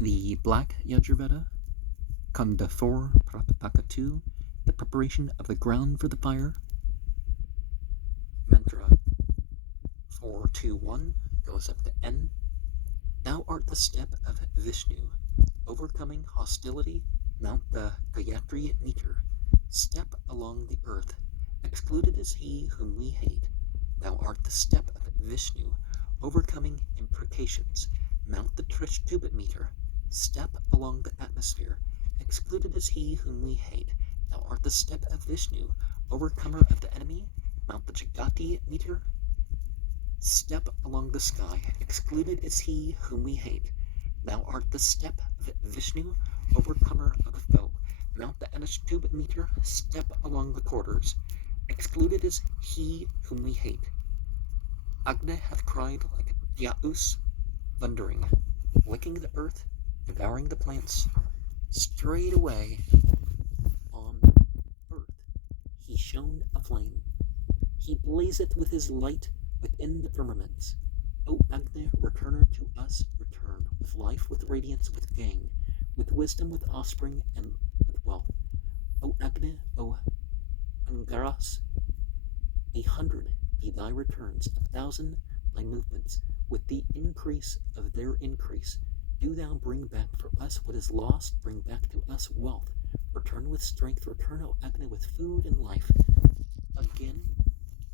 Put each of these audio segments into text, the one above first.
The Black Yajurveda, Kanda 4, Prapathaka 2, the preparation of the ground for the fire. Mantra 421 goes up to N. Thou art the step of Vishnu, overcoming hostility, mount the Gayatri meter, step along the earth, excluded is he whom we hate. Thou art the step of Vishnu, overcoming imprecations, mount the Trishtubit meter, step along the atmosphere, excluded is he whom we hate. Thou art the step of Vishnu, overcomer of the enemy, mount the Jagati meter, step along the sky, excluded is he whom we hate. Thou art the step of Vishnu, overcomer of the foe, mount the Anushtubit meter, step along the quarters, excluded is he whom we hate. Agni hath cried like Yaus, thundering, licking the earth, devouring the plants, straight away on earth. He shone a flame. He blazeth with his light within the firmaments. O Agni, returner to us, return, with life, with radiance, with gang, with wisdom, with offspring, and with wealth. O Agni, O Angaras, 100 be thy returns, 1,000 thy movements. With the increase of their increase, do thou bring back for us what is lost, bring back to us wealth. Return with strength, return, O Agni, with food and life. Again,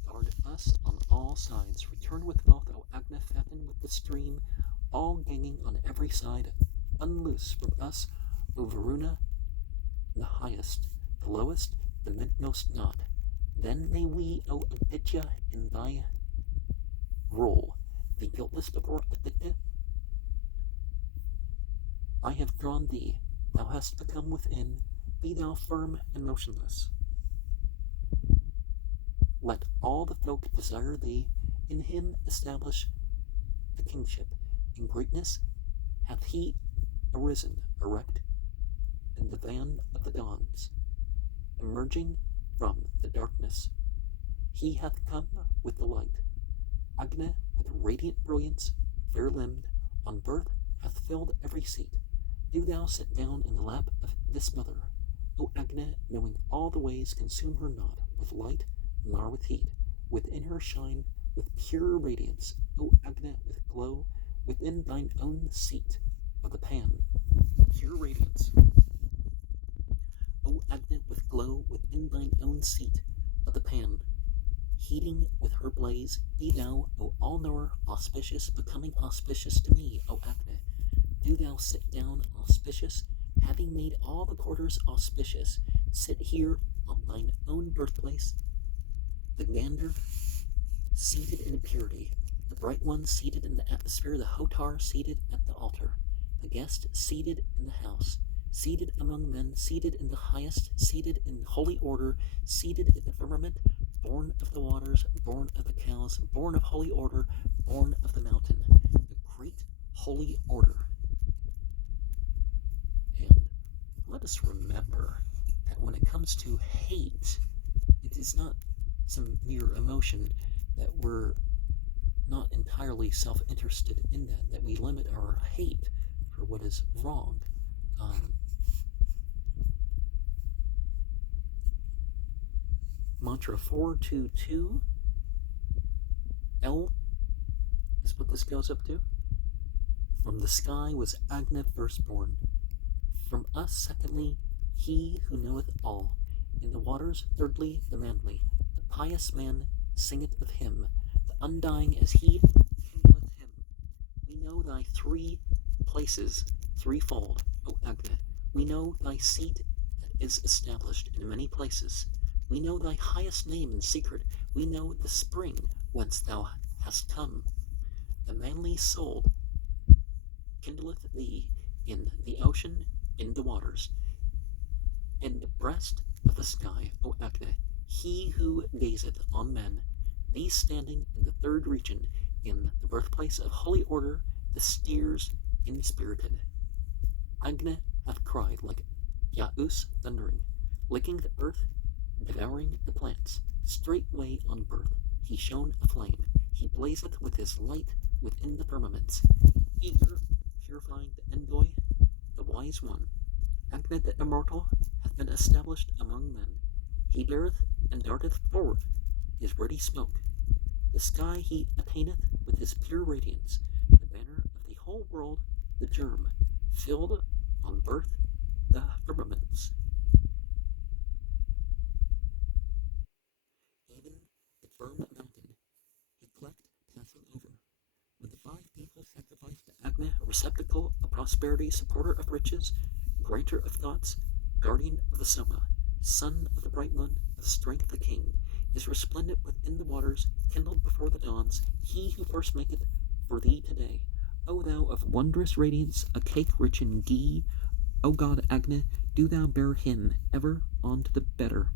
guard us on all sides. Return with wealth, O Agni, fatten with the stream, all ganging on every side. Unloose from us, O Varuna, the highest, the lowest, the midmost not. Then may we, O Aditya, in thy roll, be guiltless before Aditya. I have drawn thee, thou hast become within, be thou firm and motionless. Let all the folk desire thee, in him establish the kingship. In greatness hath he arisen, erect, in the van of the gods, emerging from the darkness. He hath come with the light. Agni, with radiant brilliance, fair-limbed, on birth hath filled every seat. Do thou sit down in the lap of this mother. O Agni, knowing all the ways, consume her not, with light, nor with heat. Within her shine with pure radiance. O Agni, with glow, within thine own seat of the pan, pure radiance. O Agni, with glow, within thine own seat of the pan, heating with her blaze, be thou, O all-knower, auspicious, becoming auspicious to me, O Agni. Do thou sit down auspicious, having made all the quarters auspicious. Sit here on thine own birthplace, the gander seated in purity, the bright one seated in the atmosphere, the hotar seated at the altar, the guest seated in the house, seated among men, seated in the highest, seated in holy order, seated in the firmament, born of the waters, born of the cows, born of holy order, born of the mountain, the great holy order. And let us remember that when it comes to hate, it is not some mere emotion, that we're not entirely self-interested in that we limit our hate for what is wrong. Mantra 422, L is what this goes up to. From the sky was Agni firstborn. From us, secondly, he who knoweth all. In the waters, thirdly, the manly. The pious man singeth of him. The undying as he kindleth him. We know thy 3 places, threefold, O Agni. We know thy seat that is established in many places. We know thy highest name in secret. We know the spring whence thou hast come. The manly soul kindleth thee in the ocean, in the waters, in the breast of the sky, O Agni, he who gazeth on men, thee standing in the 3rd region, in the birthplace of holy order, the steers inspirited. Agni hath cried like Yaus thundering, licking the earth, devouring the plants. Straightway on birth he shone a flame. He blazeth with his light within the firmaments. Eager, purifying the envoy, wise one. Agni the immortal hath been established among men. He beareth and darteth forward his ruddy smoke. The sky he attaineth with his pure radiance, the banner of the whole world, the germ, filled on birth the firmaments. Even the firm mountain he cleft passing over. When the 5 people sacrificed to Agni, receptacle of prosperity, supporter of riches, granter of thoughts, guardian of the Soma, son of the bright moon, of strength the king, is resplendent within the waters, kindled before the dawns, he who first maketh for thee today. O thou of wondrous radiance, a cake rich in ghee, O god Agni, do thou bear him ever on to the better.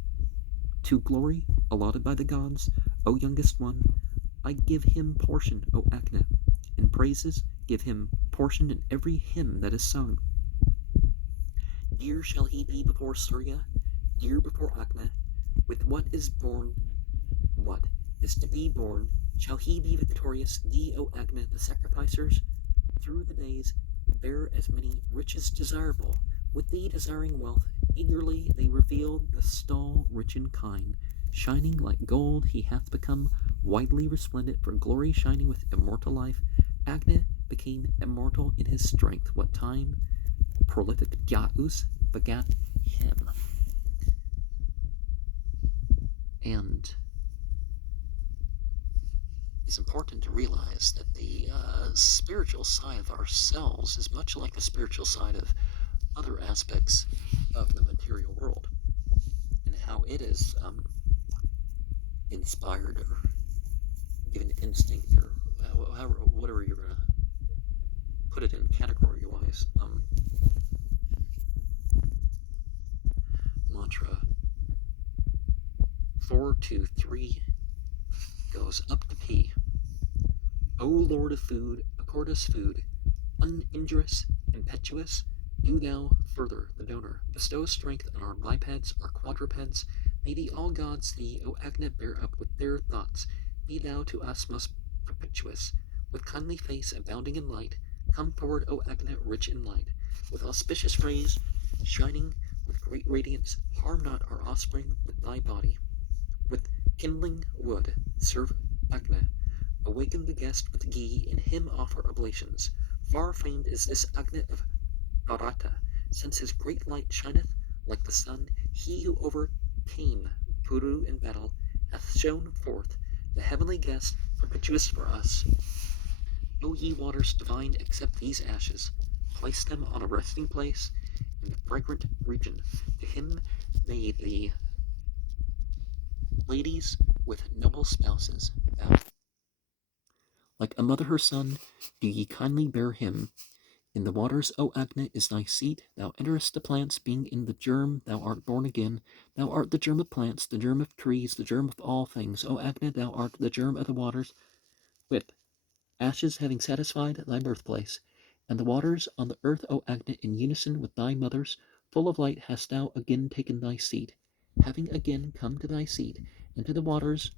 To glory allotted by the gods, O youngest one, I give him portion, O Agni. In praises, give him portion in every hymn that is sung. Dear shall he be before Surya, dear before Agni. With what is born, what is to be born, shall he be victorious, thee, O Agni, the sacrificers. Through the days bear as many riches desirable. With thee desiring wealth, eagerly they reveal the stall rich in kine. Shining like gold he hath become, widely resplendent for glory shining with immortal life. Agni became immortal in his strength. What time prolific Yaus begat him. And it's important to realize that the spiritual side of ourselves is much like the spiritual side of other aspects of the material world, and how it is inspired or given instinct, or whatever you're going to put it in category-wise. Mantra 423 goes up to P. O Lord of food, accord us food, uninjurious, impetuous, do thou further the donor, bestow strength on our bipeds, our quadrupeds. May the all gods thee, O Agni, bear up with their thoughts. Be thou to us most perpetuous, with kindly face abounding in light. Come forward, O Agni, rich in light, with auspicious rays, shining with great radiance. Harm not our offspring with thy body. With kindling wood serve Agni. Awaken the guest with ghee, and him offer oblations. Far famed is this Agni of Bharata, since his great light shineth like the sun. He who overcame Puru in battle hath shown forth the heavenly guest, perpetuous for us. O ye waters divine, accept these ashes, place them on a resting place in the fragrant region. To him may the ladies with noble spouses bow. Like a mother her son, do ye kindly bear him. In the waters, O Agni, is thy seat. Thou enterest the plants, being in the germ, thou art born again. Thou art the germ of plants, the germ of trees, the germ of all things. O Agni, thou art the germ of the waters, with ashes having satisfied thy birthplace. And the waters on the earth, O Agni, in unison with thy mothers, full of light hast thou again taken thy seat. Having again come to thy seat, and to the waters,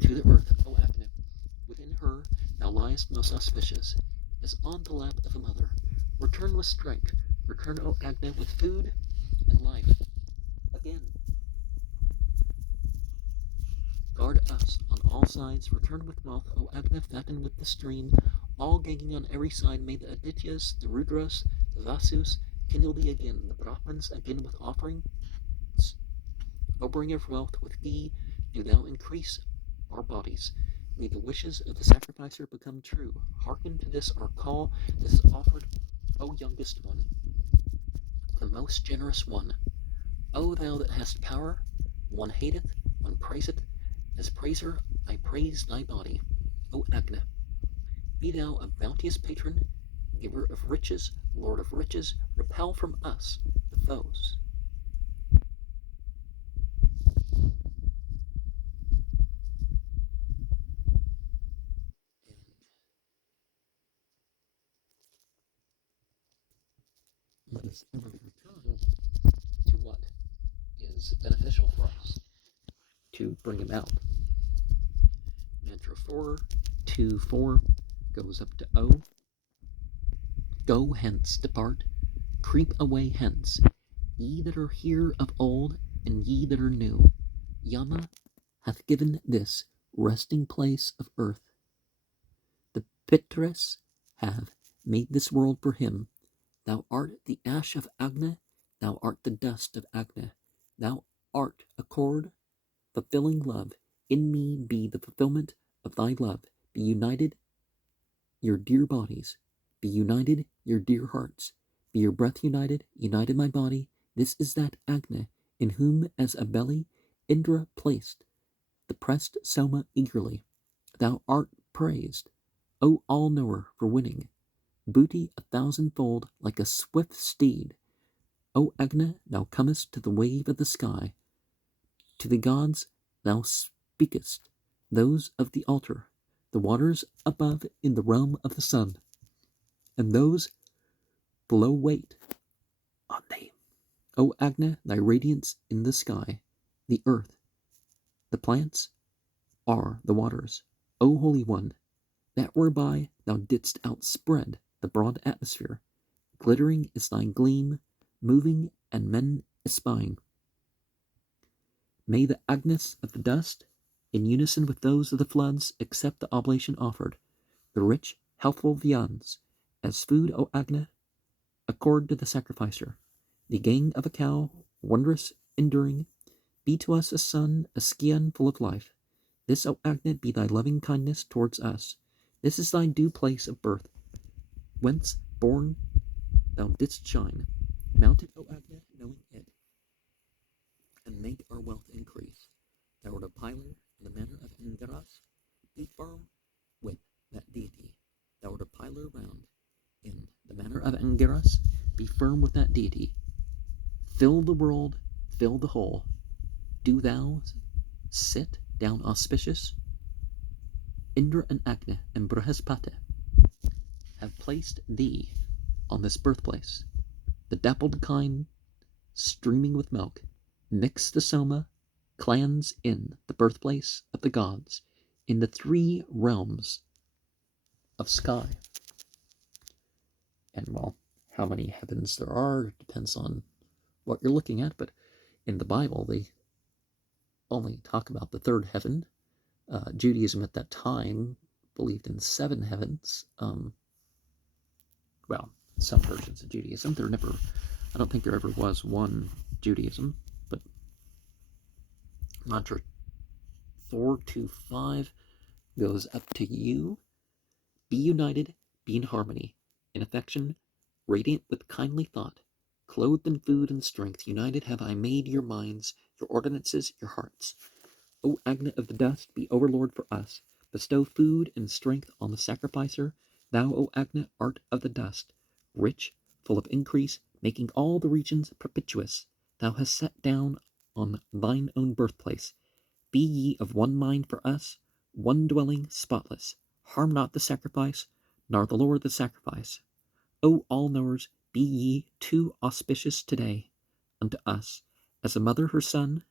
to the earth, O Agni, within her thou liest most auspicious, as on the lap of a mother. Return with strength, return, O Agni, with food and life. Again, guard us on all sides, return with wealth, O Agni, fatten with the stream, all ganging on every side. May the Adityas, the Rudras, the Vasus kindle thee again, the Brahmans again with offerings. O bringer of wealth, with thee do thou increase our bodies. May the wishes of the sacrificer become true. Hearken to this our call. This is offered, O youngest one, the most generous one. O thou that hast power, one hateth, one praiseth. As praiser, I praise thy body. O Agni, be thou a bounteous patron, giver of riches, lord of riches. Repel from us the foes. Let us ever return to what is beneficial for us to bring about. Mantra 424 goes up to O. Go hence, depart, Creep away hence, ye that are here of old, and ye that are new. Yama hath given this resting place of earth. The Pitras have made this world for him. Thou art the ash of Agna, thou art the dust of Agna. Thou art accord, fulfilling love. In me be the fulfillment of thy love. Be united your dear bodies. Be united your dear hearts. Be your breath united, united my body. This is that Agna, in whom as a belly Indra placed the pressed Soma eagerly. Thou art praised, O all-knower, for winning booty 1,000-fold like a swift steed. O Agna, thou comest to the wave of the sky. To the gods thou speakest, those of the altar, the waters above in the realm of the sun, and those below wait on thee. O Agna, thy radiance in the sky, the earth, the plants are the waters. O Holy One, that whereby thou didst outspread the broad atmosphere, glittering is thy gleam, moving and men espying. May the Agnes of the dust, in unison with those of the floods, accept the oblation offered, the rich, healthful viands, as food, O Agna, accord to the sacrificer. The gang of a cow, wondrous, enduring, be to us a son, a scion full of life. This, O Agna, be thy loving kindness towards us. This is thy due place of birth, whence born thou didst shine. Mount it, O Agna, knowing it, and make our wealth increase. Thou art a pilar in the manner of Angaras. Be firm with that deity. Thou art a pilar round in the manner of Angaras. Be firm with that deity. Fill the world, fill the whole. Do thou sit down auspicious. Indra and Agna and Brihaspati have placed thee on this birthplace. The dappled kine, streaming with milk, mix the Soma clans in the birthplace of the gods in the 3 realms of sky. And well, how many heavens there are depends on what you're looking at, but in the Bible they only talk about the 3rd heaven. Judaism at that time believed in 7 heavens. Well, some versions of Judaism. I don't think there ever was one Judaism, but mantra 425 goes up to you. Be united, be in harmony, in affection, radiant with kindly thought, clothed in food and strength, united have I made your minds, your ordinances, your hearts. O Agna of the dust, be overlord for us. Bestow food and strength on the sacrificer. Thou, O Agna, art of the dust, rich, full of increase, making all the regions propitious. Thou hast set down on thine own birthplace. Be ye of one mind for us, one dwelling, spotless. Harm not the sacrifice, nor the Lord the sacrifice. O all-knowers, be ye too auspicious today unto us, as a mother her son,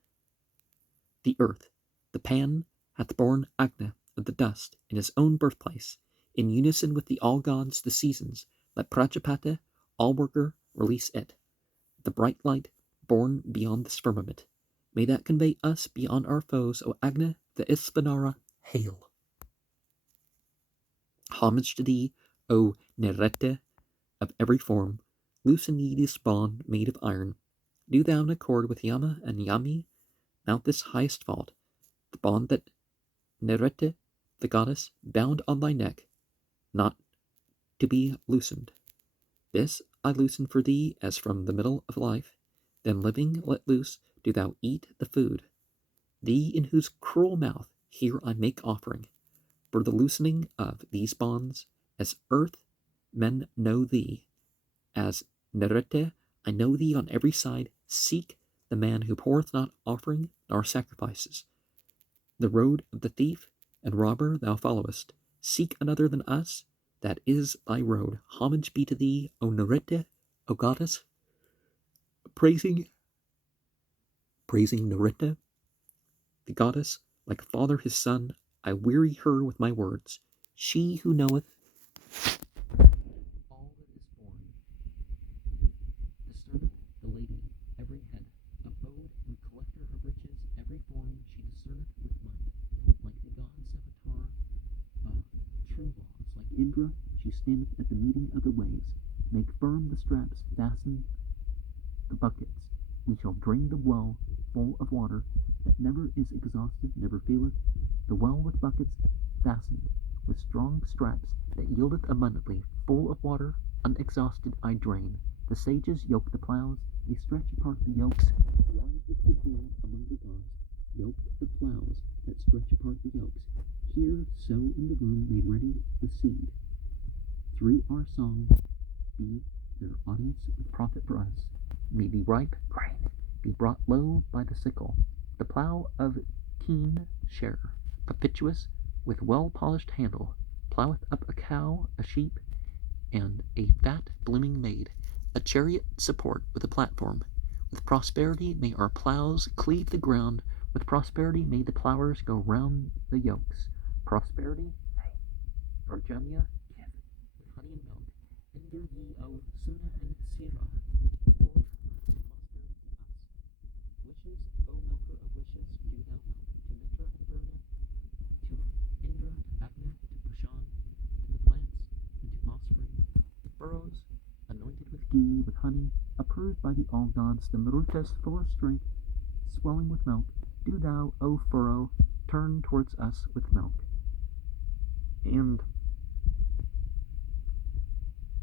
the earth. The Pan hath borne Agna of the dust in his own birthplace, in unison with the all-gods, the seasons. Let Prajapati, all-worker, release it. The bright light born beyond this firmament. May that convey us beyond our foes, O Agna, the Ispanara, hail. Homage to thee, O Nerete of every form, loosen ye this bond made of iron. Do thou in accord with Yama and Yami mount this highest vault, the bond that Nerete, the goddess, bound on thy neck, not to be loosened. This I loosen for thee as from the middle of life. Then living let loose, do thou eat the food. Thee in whose cruel mouth here I make offering, for the loosening of these bonds, as earth men know thee, as Nerete I know thee on every side. Seek the man who poureth not offering nor sacrifices. The road of the thief and robber thou followest. Seek another than us, that is thy road. Homage be to thee, O Nerete, O goddess. Praising Nerete, the goddess, like a father his son, I weary her with my words. She who knoweth all that is born Indra, she standeth at the meeting of the ways. Make firm the straps, fasten the buckets. We shall drain the well full of water that never is exhausted, never faileth. The well with buckets fastened, with strong straps that yieldeth abundantly, full of water, unexhausted I drain. The sages yoke the plows, they stretch apart the yokes. Wise with goodwill among the gods, yoke the plows that stretch apart the yokes. Here, so in the room made ready the seed. Through our song, be their audience with profit for us. May be ripe grain, be brought low by the sickle. The plow of keen share, perpetuous, with well-polished handle, ploweth up a cow, a sheep, and a fat blooming maid, a chariot support with a platform. With prosperity may our plows cleave the ground, with prosperity may the plowers go round the yokes. Prosperity, Virginia, give, with honey and milk. Ender ye, O Suna and Sira, prosperity to us. Wishes, O milker of wishes, do thou milk, to Mitra and Verna, to Indra, to Agni, to Pushan, to the plants, and to offspring. The furrows, anointed with ghee, with honey, approved by the all gods, the Marutas, full of strength, swelling with milk, do thou, O furrow, turn towards us with milk. And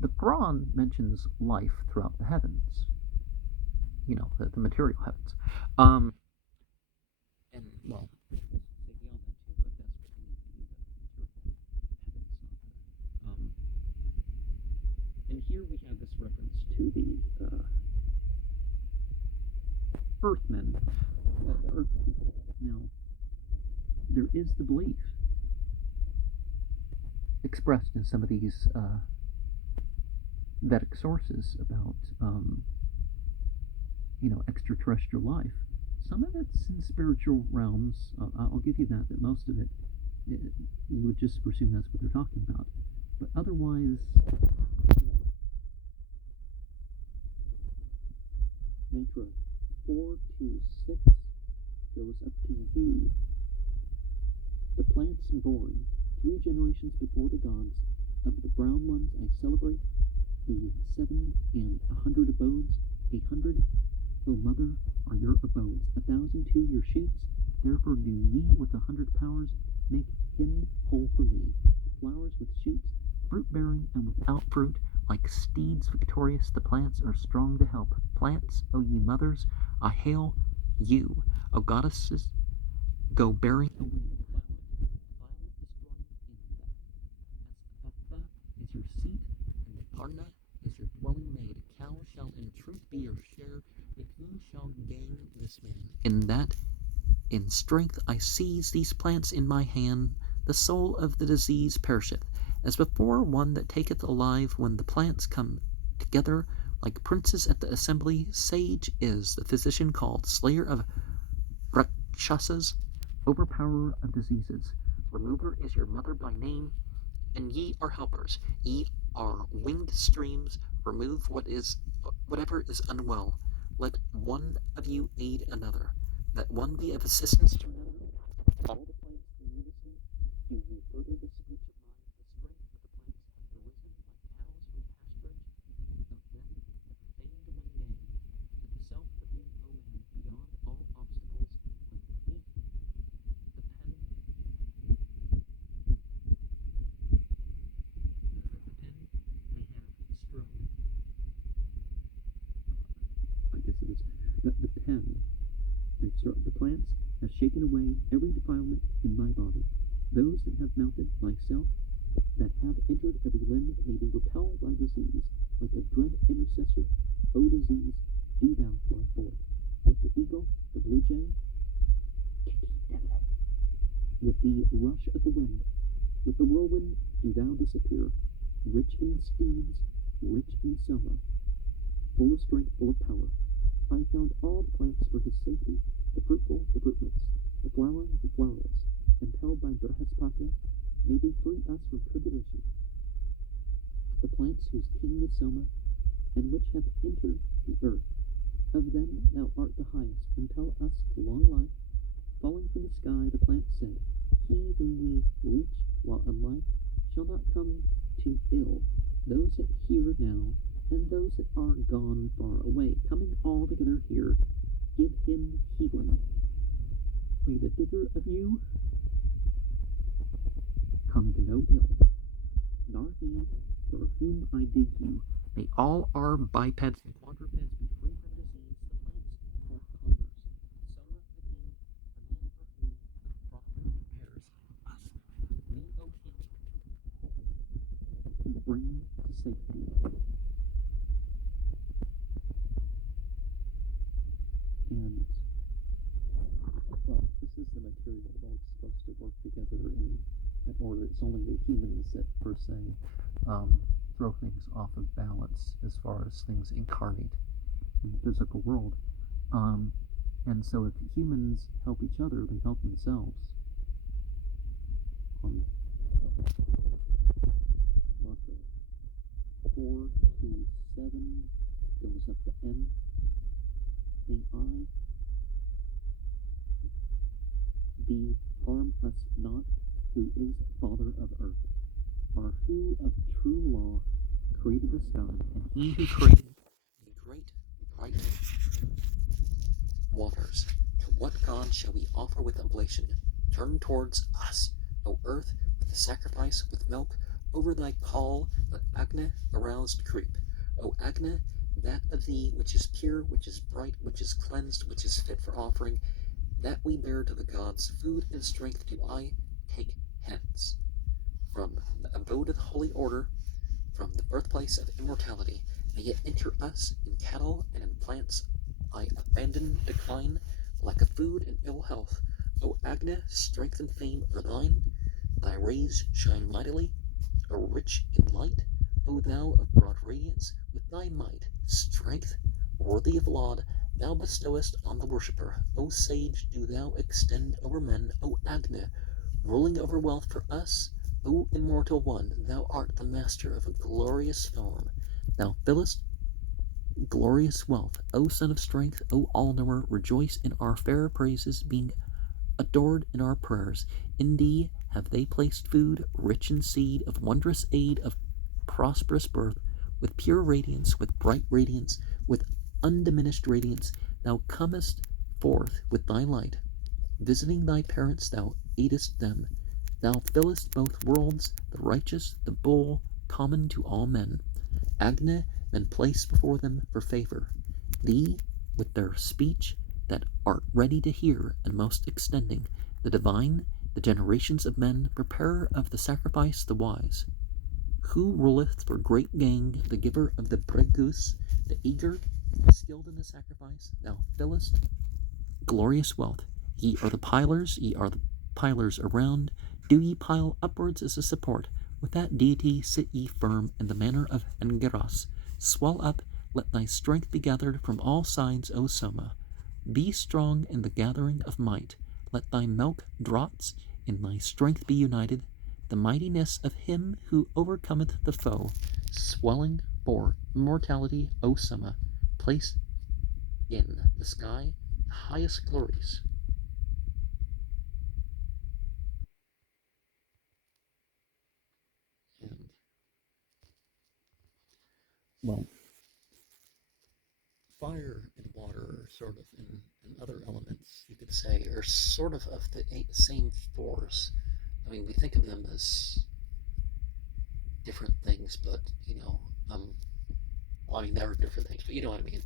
the Quran mentions life throughout the heavens, the material heavens. And, well, say beyond that too, but that's what we need to do, the material heavens. And here we have this reference to the Earthmen, the Earth people. Now, there is the belief expressed in some of these Vedic sources about extraterrestrial life. Some of it's in spiritual realms. I'll give you that most of it, you would just presume that's what they're talking about. But otherwise, mantra 426 goes up to you. The plants born 3 generations before the gods, of the brown ones I celebrate, the 7 and 100 abodes, 100, O mother, are your abodes, 1,002 your shoots, therefore do ye with 100 powers make him whole for me. Flowers with shoots, fruit-bearing and without fruit, like steeds victorious, the plants are strong to help. Plants, O ye mothers, I hail you, O goddesses, go bearing away the violet destroying Kanda. As is your seat, and the Parna is your dwelling made. A cow shall in truth be your share, if ye shall gain this man. In that, in strength I seize these plants in my hand, the soul of the disease perisheth, as before one that taketh alive when the plants come together like princes at the assembly. Sage is the physician called, slayer of rakshasas, overpowerer of diseases. Remover is your mother by name, and ye are helpers. Ye are winged streams, remove whatever is unwell. Let one of you aid another, that one be of assistance to another. All the plants in unison, do you further the speech of mine. The strength of the plants hath arisen like cows from pasturage. Of them hath famed one gang. But the self of thee, O man, beyond all obstacles, like the feet, the pen, they have strode. I guess it is. The pen, the plants have shaken away every defilement in my body. Those that have mounted myself, that have entered every limb, may be repelled by disease, like a dread intercessor. O disease, do thou fly forth. With the eagle, the blue jay, with the rush of the wind, with the whirlwind, do thou disappear. Rich in steeds, rich in soma, full of strength, full of power. I found all the plants for his safety, the fruitful, the fruitless, the flower, the flowerless, impelled by Prapathaka, may they free us from tribulation. The plants whose king is Soma, and which have entered the earth, of them thou art the highest, impel us to long life. Falling from the sky, the plant said, he whom we reach while on life shall not come to ill, those that hear now, and those that are gone far away, coming all together here, give him healing. May the digger of you come to no ill, nor he for whom I dig you. May all our bipeds and quadrupeds be free from disease, the plants for commerce. Soma the king, the man for whom the prophet prepares us. Me, O king, bring to safety. And, well, this is the material world supposed to work together in order. It's only the humans that, per se, throw things off of balance as far as things incarnate in the physical world. And so if humans help each other, they help themselves. Mantra 4 to 7 goes up to M. May I be harm us not, who is Father of earth, or who of true law created the sky, and he who created the great bright waters. To what God shall we offer with oblation? Turn towards us, O earth, with the sacrifice, with milk, over thy call, let Agna aroused creep. O Agna, that of thee which is pure, which is bright, which is cleansed, which is fit for offering, that we bear to the gods, food and strength do I take hence. From the abode of the holy order, from the birthplace of immortality, may it enter us in cattle and in plants. I abandon decline, like a food in ill health. O Agna, strength and fame are thine. Thy rays shine mightily, O rich in light. O thou of broad radiance, with thy might, strength, worthy of laud, thou bestowest on the worshipper. O sage, do thou extend over men. O Agna, ruling over wealth for us. O immortal one, thou art the master of a glorious form. Thou fillest glorious wealth. O son of strength, O all-knower, rejoice in our fair praises, being adored in our prayers. In thee have they placed food, rich in seed, of wondrous aid, of prosperous birth, with pure radiance, with bright radiance, with undiminished radiance. Thou comest forth with thy light. Visiting thy parents, thou aidest them. Thou fillest both worlds, the righteous, the bull, common to all men. Agna, men place before them for favor. Thee, with their speech, that art ready to hear, and most extending, the divine, the generations of men, preparer of the sacrifice, the wise. Who ruleth for great gang, the giver of the bregus, the eager, skilled in the sacrifice, thou fillest glorious wealth. Ye are the pilers, ye are the pilers around. Do ye pile upwards as a support? With that deity sit ye firm in the manner of Angeros. Swell up, let thy strength be gathered from all sides, O Soma. Be strong in the gathering of might. Let thy milk draughts in thy strength be united. The mightiness of him who overcometh the foe, swelling for immortality, O Soma, place in the sky the highest glories. And, well, fire and water are sort of, and other elements, you could say, are sort of the same force. I mean, we think of them as different things, but, well, I mean, there are different things, but you know what I mean.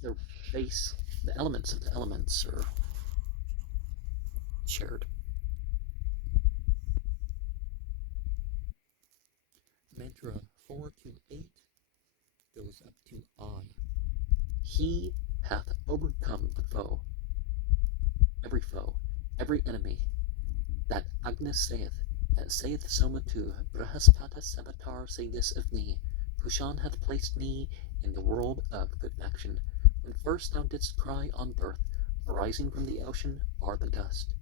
Their base, the elements of the elements are shared. Mantra 4 to 8 goes up to I. He hath overcome the foe, every enemy, that Agnes saith, that saith Soma to Brahaspata Sabatar, say this of me, Kushan hath placed me in the world of good action. When first thou didst cry on birth, arising from the ocean are the dust.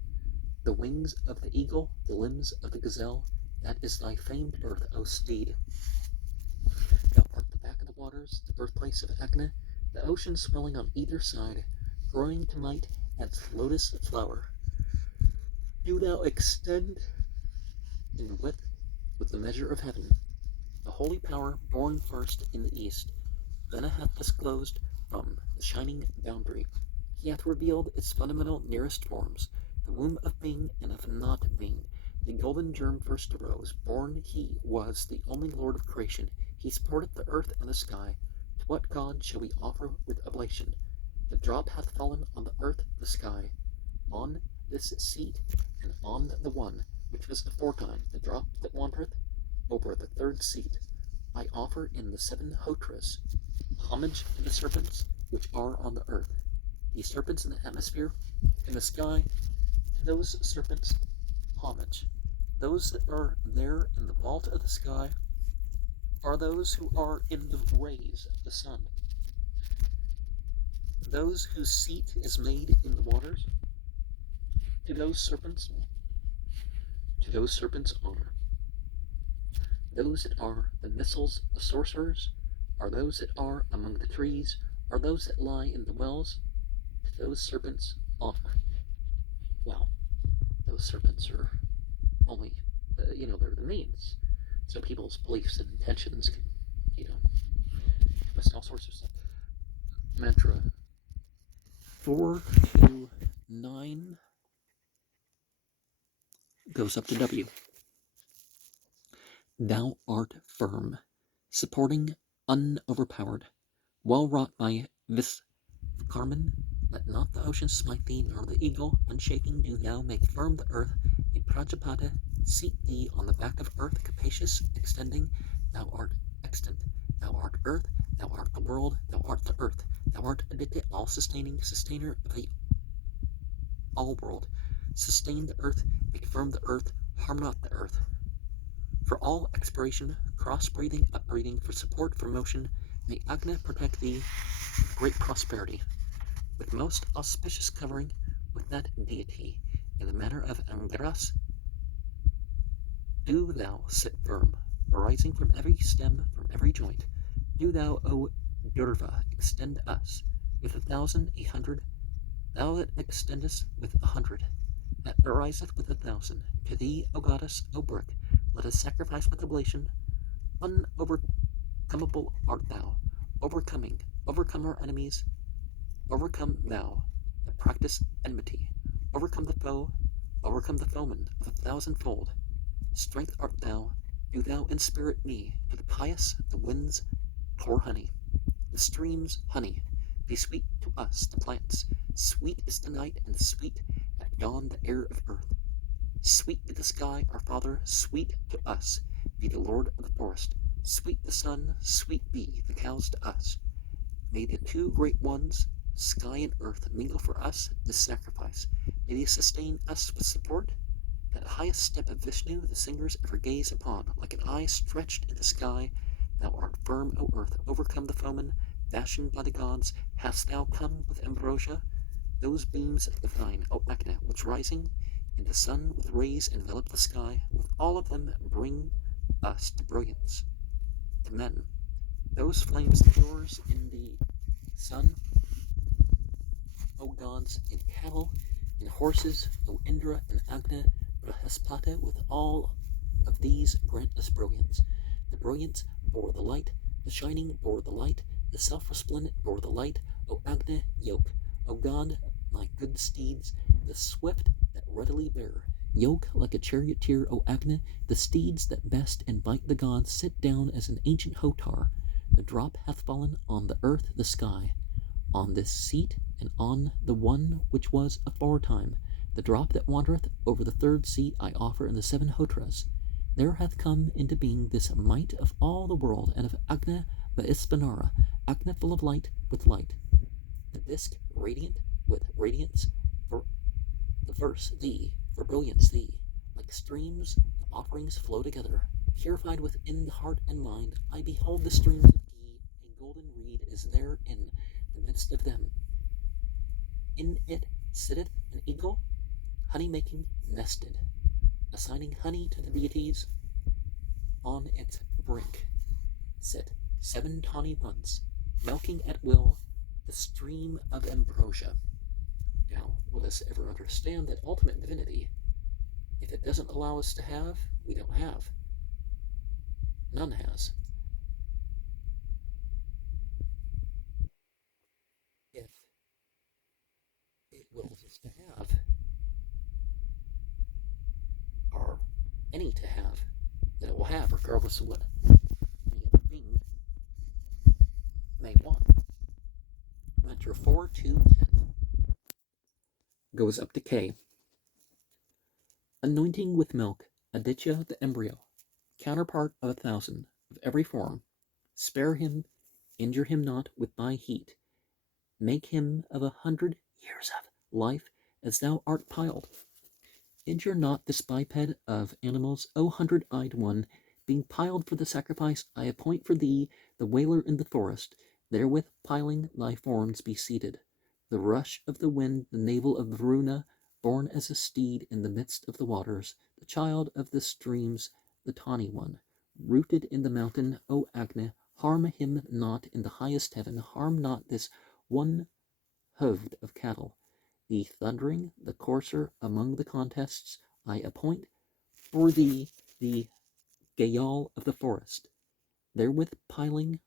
The wings of the eagle, the limbs of the gazelle, that is thy famed birth, O steed. Thou art the back of the waters, the birthplace of Agna, the ocean swelling on either side, growing to might as lotus flower. Do thou extend in width with the measure of heaven. The holy power born first in the east, then hath disclosed from the shining boundary. He hath revealed its fundamental nearest forms, the womb of being and of not being. The golden germ first arose, born he was the only Lord of creation. He supporteth the earth and the sky. To what God shall we offer with oblation? The drop hath fallen on the earth, the sky, on this seat, and on the one which was aforetime, the drop that wandereth over the third seat. I offer in the 7 hotras homage to the serpents which are on the earth, the serpents in the atmosphere, in the sky, to those serpents homage. Those that are there in the vault of the sky are those who are in the rays of the sun. Those whose seat is made in the waters, to those serpents honor. Those that are the missiles, the sorcerers, are those that are among the trees, are those that lie in the wells, to those serpents honor. Well, those serpents are only, they're the means. So people's beliefs and intentions can, twist all sorts of stuff. Mantra 429 goes up to W. Thou art firm, supporting, unoverpowered, well wrought by Carmen. Let not the ocean smite thee, nor the eagle, unshaking, do thou make firm the earth. A Prajapata seat thee on the back of earth, capacious, extending. Thou art extant. Thou art earth. Thou art the world. Thou art the earth. Thou art Aditya, all-sustaining, sustainer of the all-world. Sustain the earth, make firm the earth, harm not the earth. For all expiration, cross-breathing, up-breathing, for support, for motion, may Agna protect thee with great prosperity, with most auspicious covering, with that deity, in the manner of Angras. Do thou sit firm, arising from every stem, from every joint. Do thou, O Durva, extend us with 1,000, 100, thou that extendest with 100, that ariseth with 1,000. To thee, O goddess, O brick, let us sacrifice with oblation. Unovercomable art thou, overcoming, overcome our enemies. Overcome thou that practice enmity. Overcome the foe, overcome the foeman of 1,000-fold. Strength art thou, do thou inspirit me. To the pious, the winds pour honey, the streams honey. Be sweet to us, the plants. Sweet is the night, and sweet at dawn the air of earth. Sweet be the sky, our Father, sweet to us be the Lord of the forest. Sweet the sun, sweet be the cows to us. May the two great ones, sky and earth, mingle for us this sacrifice. May they sustain us with support. That highest step of Vishnu the singers ever gaze upon, like an eye stretched in the sky. Thou art firm, O earth, overcome the foeman, fashioned by the gods. Hast thou come with ambrosia? Those beams of thine, O Agna, which rising in the sun with rays envelop the sky, with all of them bring us to brilliance, to men. Those flames of yours in the sun, O gods, in cattle, in horses, O Indra and Agna, Brahaspata, with all of these grant us brilliance. The brilliance bore the light, the shining bore the light, the self-resplendent bore the light. O Agna, yoke, O God, my good steeds, the swift that readily bear. Yoke like a charioteer, O Agna, the steeds that best invite the gods. Sit down as an ancient hotar. The drop hath fallen on the earth, the sky, on this seat, and on the one which was aforetime. The drop that wandereth over the third seat I offer in the 7 hotras. There hath come into being this might of all the world, and of Agna Vaispanara, Agna full of light with light. The disk radiant with radiance, for the verse thee, for brilliance thee. Like streams, the offerings flow together. Purified within the heart and mind, I behold the streams of ghee. A golden reed is there in the midst of them. In it sitteth an eagle, honey-making, nested, assigning honey to the deities. On its brink sit 7 tawny buds, milking at will the stream of ambrosia. Now, will this ever understand that ultimate divinity, if it doesn't allow us to have, we don't have? none has. If it wills us to have, or any to have, that it will have, regardless of what any other being may want. Mantra 4-10 goes up to K. Anointing with milk, Aditya the embryo, counterpart of 1,000, of every form. Spare him, injure him not with thy heat. Make him of 100 years of life as thou art piled. Injure not this biped of animals, O 100-eyed one, being piled for the sacrifice I appoint for thee, the wailer in the forest, therewith piling thy forms be seated. The rush of the wind, the navel of Varuna, born as a steed in the midst of the waters, the child of the streams, the tawny one, rooted in the mountain, O Agni, harm him not in the highest heaven, harm not this one-hooved of cattle. The thundering, the courser among the contests, I appoint for thee the Gayal of the forest, therewith piling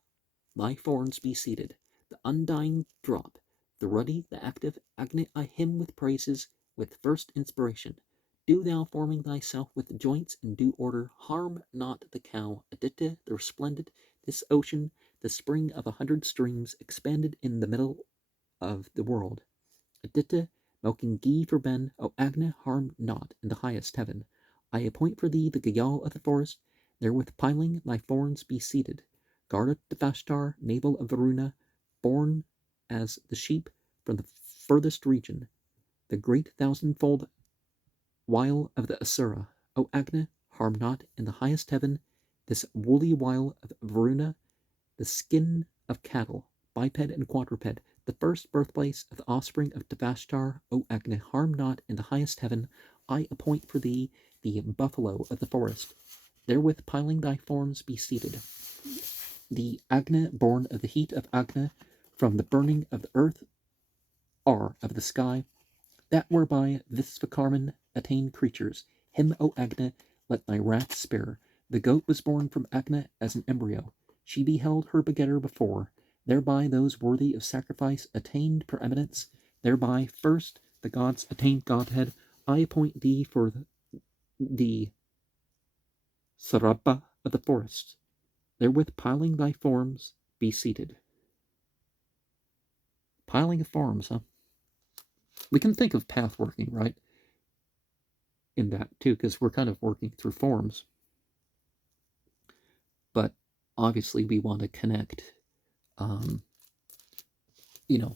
thy thorns be seated, the undying drop, the ruddy, the active Agni, I hymn with praises, with first inspiration. Do thou forming thyself with joints in due order, harm not the cow, Aditya, the resplendent, this ocean, the spring of 100 streams, expanded in the middle of the world. Aditya, milking ghee for Ben, O Agni, harm not in the highest heaven. I appoint for thee the Gayal of the forest, therewith piling thy thorns be seated. Guarded the Vashtar, navel of Varuna, born as the sheep from the furthest region, the great thousandfold wile of the Asura. O Agni, harm not in the highest heaven this woolly wile of Varuna, the skin of cattle, biped and quadruped, the first birthplace of the offspring of Devashtar. O Agni, harm not in the highest heaven. I appoint for thee the buffalo of the forest, therewith piling thy forms be seated. The Agni, born of the heat of Agni, from the burning of the earth, or of the sky, that whereby Visvakarman attained creatures. Him, O Agni, let thy wrath spare. The goat was born from Agni as an embryo. She beheld her begetter before. Thereby those worthy of sacrifice attained preeminence. Thereby first the gods attained godhead. I appoint thee for the Sarabha of the forest. Therewith piling thy forms be seated. Piling of forms, huh? We can think of path working, right? In that too, because we're kind of working through forms. But obviously we want to connect, you know,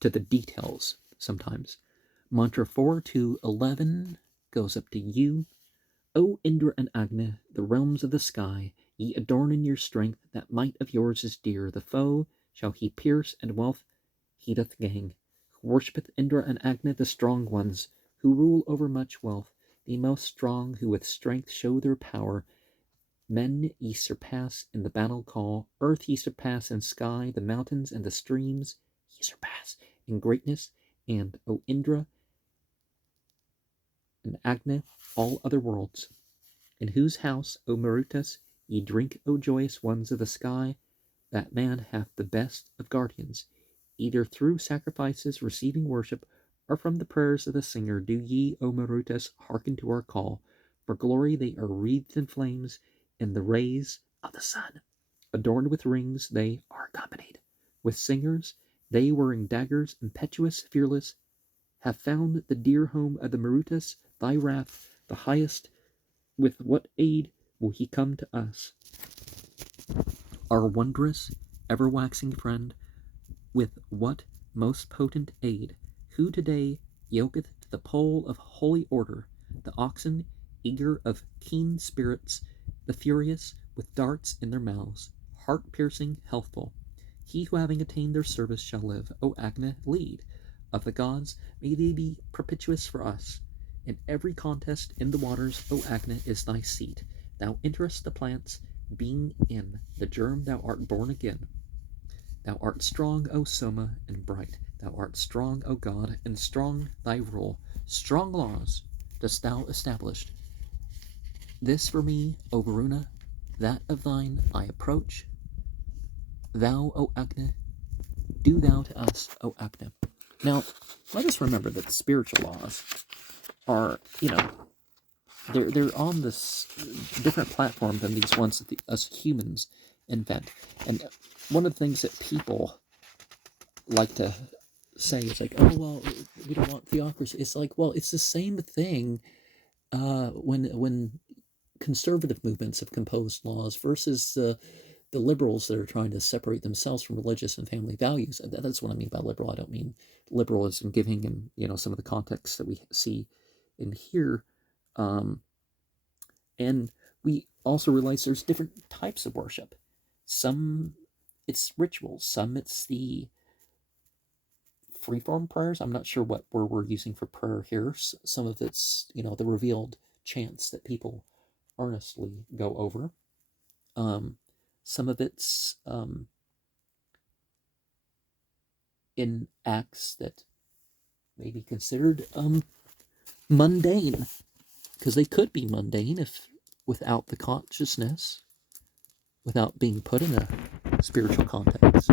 to the details sometimes. Mantra 4-11 goes up to you. O Indra and Agni, the realms of the sky, ye adorn in your strength, that might of yours is dear. The foe shall he pierce, and wealth he doth gain. Who worshippeth Indra and Agni, the strong ones, who rule over much wealth, the most strong, who with strength show their power. Men ye surpass in the battle call, earth ye surpass in sky, the mountains and the streams ye surpass in greatness, and, O Indra and Agni, all other worlds, in whose house, O Marutas, ye drink, O joyous ones of the sky, that man hath the best of guardians, either through sacrifices receiving worship, or from the prayers of the singer. Do ye, O Marutas, hearken to our call. For glory they are wreathed in flames, in the rays of the sun. Adorned with rings, they are accompanied with singers. They, wearing daggers, impetuous, fearless, have found the dear home of the Marutas. Thy wrath, the highest, with what aid will he come to us? Our wondrous, ever-waxing friend, with what most potent aid? Who today yoketh to the pole of holy order the oxen, eager of keen spirits, the furious, with darts in their mouths, heart-piercing, healthful. He who having attained their service shall live. O Agni, lead of the gods, may they be propitious for us. In every contest in the waters, O Agni, is thy seat. Thou enterest the plants, being in the germ thou art born again. Thou art strong, O Soma, and bright. Thou art strong, O God, and strong thy rule. Strong laws dost thou establish. This for me, O Varuna, That of thine I approach. Thou, O Agni, do thou to us, O Agni. Now, let us remember that the spiritual laws are, they're on this different platform than these ones that us humans invent. And one of the things that people like to say is like, oh, well, we don't want theocracy. It's like, well, it's the same thing when conservative movements have composed laws versus the liberals that are trying to separate themselves from religious and family values. And that's what I mean by liberal. I don't mean liberalism giving in some of the contexts that we see in here. And we also realize there's different types of worship. Some it's rituals, some it's the freeform prayers. I'm not sure what word we're using for prayer here. Some of it's, the revealed chants that people earnestly go over. Some of it's in acts that may be considered mundane, because they could be mundane if without the consciousness, without being put in a spiritual context.